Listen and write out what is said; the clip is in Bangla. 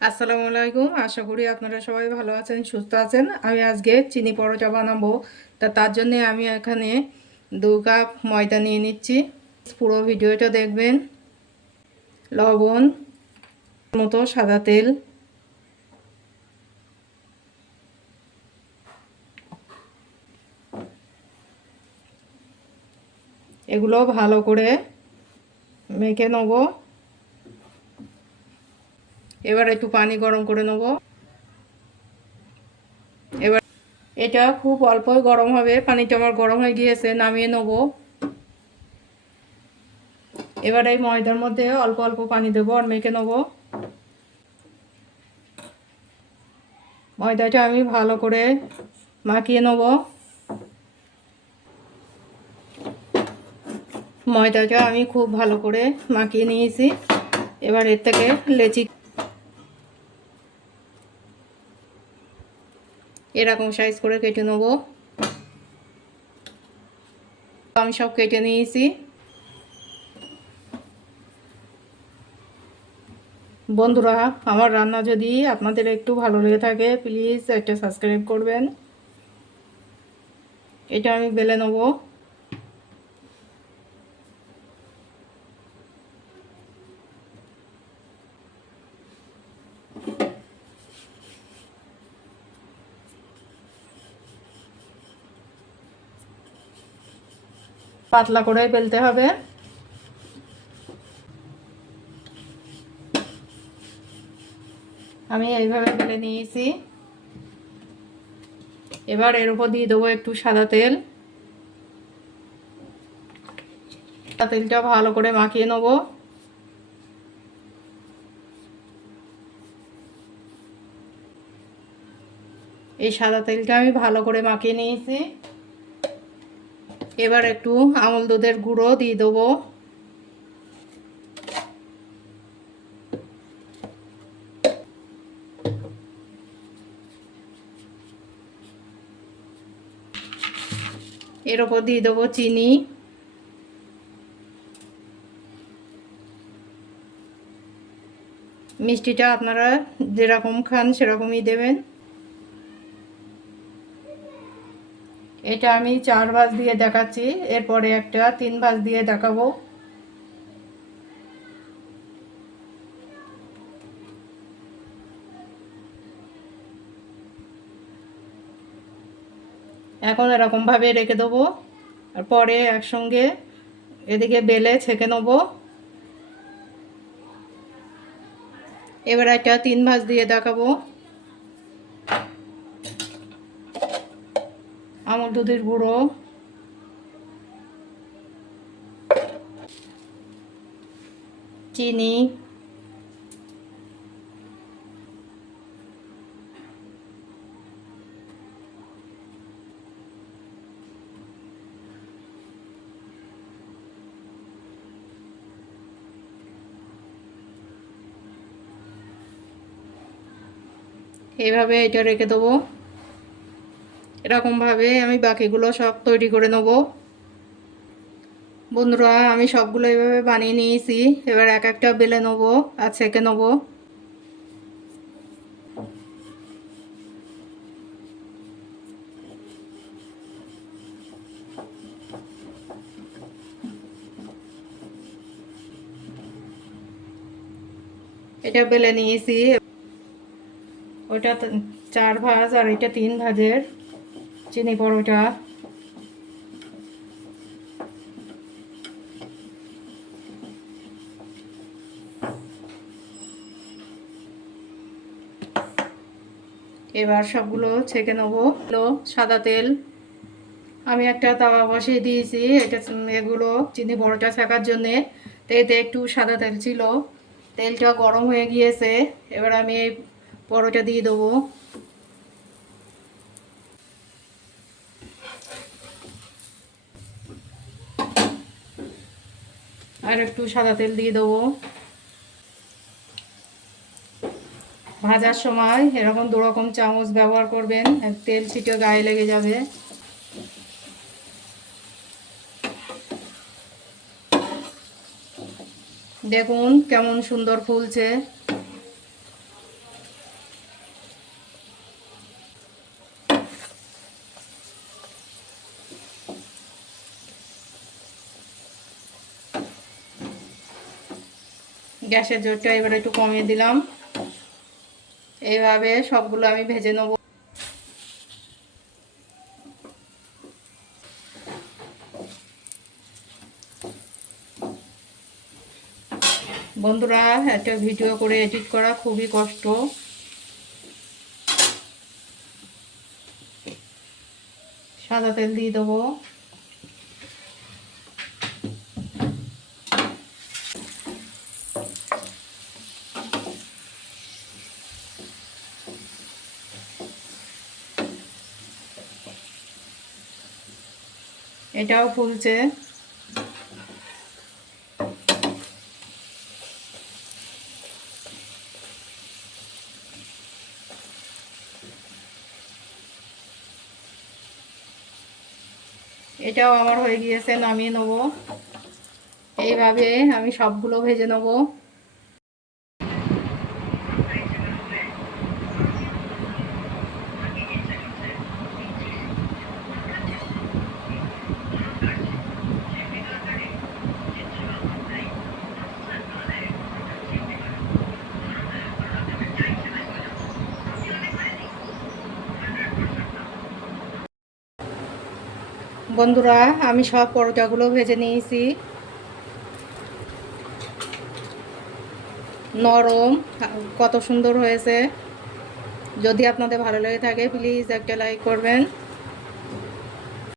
আসসালামু আলাইকুম। আশা করি আপনারা সবাই ভালো আছেন, সুস্থ আছেন। আমি আজকে চিনি পরোটা বানাবো। তার জন্য আমি এখানে 2 কাপ ময়দা নিয়ে নিচ্ছি। পুরো ভিডিওটা দেখবেন। লবণ, মতো সাদা তেল, এগুলো ভালো করে মেখে নেব। এবার একটু পানি গরম করে নেব। এবার এটা খুব অল্পই গরম হবে। পানিটা আমার গরম হয়ে গিয়েছে, নামিয়ে নেব। এবার এই ময়দার মধ্যে অল্প অল্প পানি দেবো আর মেখে নেব। ময়দাটা আমি ভালো করে মাখিয়ে নেব। ময়দাটা আমি খুব ভালো করে মাখিয়ে নিয়েছি। এবার এর থেকে লেচি এরকম সাইজ করে কেটে নেব। আমি সব কেটে নিয়েছি। বন্ধুরা, আমার রান্না যদি আপনাদের একটু ভালো লেগে থাকে প্লিজ একটা সাবস্ক্রাইব করবেন। এটা আমি বেলে নেব। পাতলা করে বেলতে হবে। আমি এইভাবে বেলে নিয়েছি। এবার এর উপর দিয়ে দেবো একটু সাদা তেল। তেলটা ভালো করে মাখিয়ে নেব। এই সাদা তেলটা আমি ভালো করে মাখিয়ে নিয়েছি। এবার একটু আমুল দুধের গুঁড়ো দিয়ে দেবো। এর উপর দিয়ে দেবো চিনি। মিষ্টিটা আপনারা যেরকম খান সেরকমই দেবেন। এটা আমি 4 ভাঁজ দিয়ে দেখাচ্ছি, এরপরে একটা 3 ভাঁজ দিয়ে দেখাবো। এখন এরকম ভাবে রেখে দেবো। আর পরে একসঙ্গে এদিকে বেলে ছেঁকে নেবো। এবার একটা 3 ভাঁজ দিয়ে দেখাবো। আমুল দুধের গুঁড়ো, চিনি, এইভাবে এটা রেখে দেবো। এরকমভাবে আমি বাকিগুলো সব তৈরি করে নেব। বন্ধুরা, আমি সবগুলো এইভাবে বানিয়ে নিয়েছি। এবার এক একটা বেলে নেব আর ছেঁকে নেব। এটা বেলে নিয়েছি। ওটা 4 ভাঁজ আর এটা 3 ভাঁজের চিনি পরোটা। এবার সবগুলো ছেঁকে নেবো। সাদা তেল আমি একটা তাওয়া বসিয়ে দিয়েছি। এগুলো চিনি পরোটা ছেঁকার জন্যে। তো এতে একটু সাদা তেল ছিল, তেলটা গরম হয়ে গিয়েছে। এবার আমি এই পরোটা দিয়ে দেবো। আর একটু সাদা তেল দিয়ে দেবো। ভাজার সময় এরকম 2 রকম চামচ ব্যবহার করবেন, তেল ছিটে গায়ে লেগে যাবে। দেখুন কেমন সুন্দর ফুলছে। গ্যাসের জোরটা এবার একটু কমিয়ে দিলাম। এইভাবে সবগুলো আমি ভেজে নেব। বন্ধুরা, একটা ভিডিও করে এডিট করা খুবই কষ্ট। সাদা তেল দিয়ে দেবো। এটাও ফুলছে। এটাও আমার হয়ে গিয়েছে, নামিয়ে নেব। এইভাবে আমি সবগুলো ভেজে নেব। বন্ধুরা, আমি সব পরোটাগুলো ভেজে নিয়েছি। নরম, কত সুন্দর হয়েছে। যদি আপনাদের ভালো লেগে থাকে প্লিজ একটা লাইক করবেন।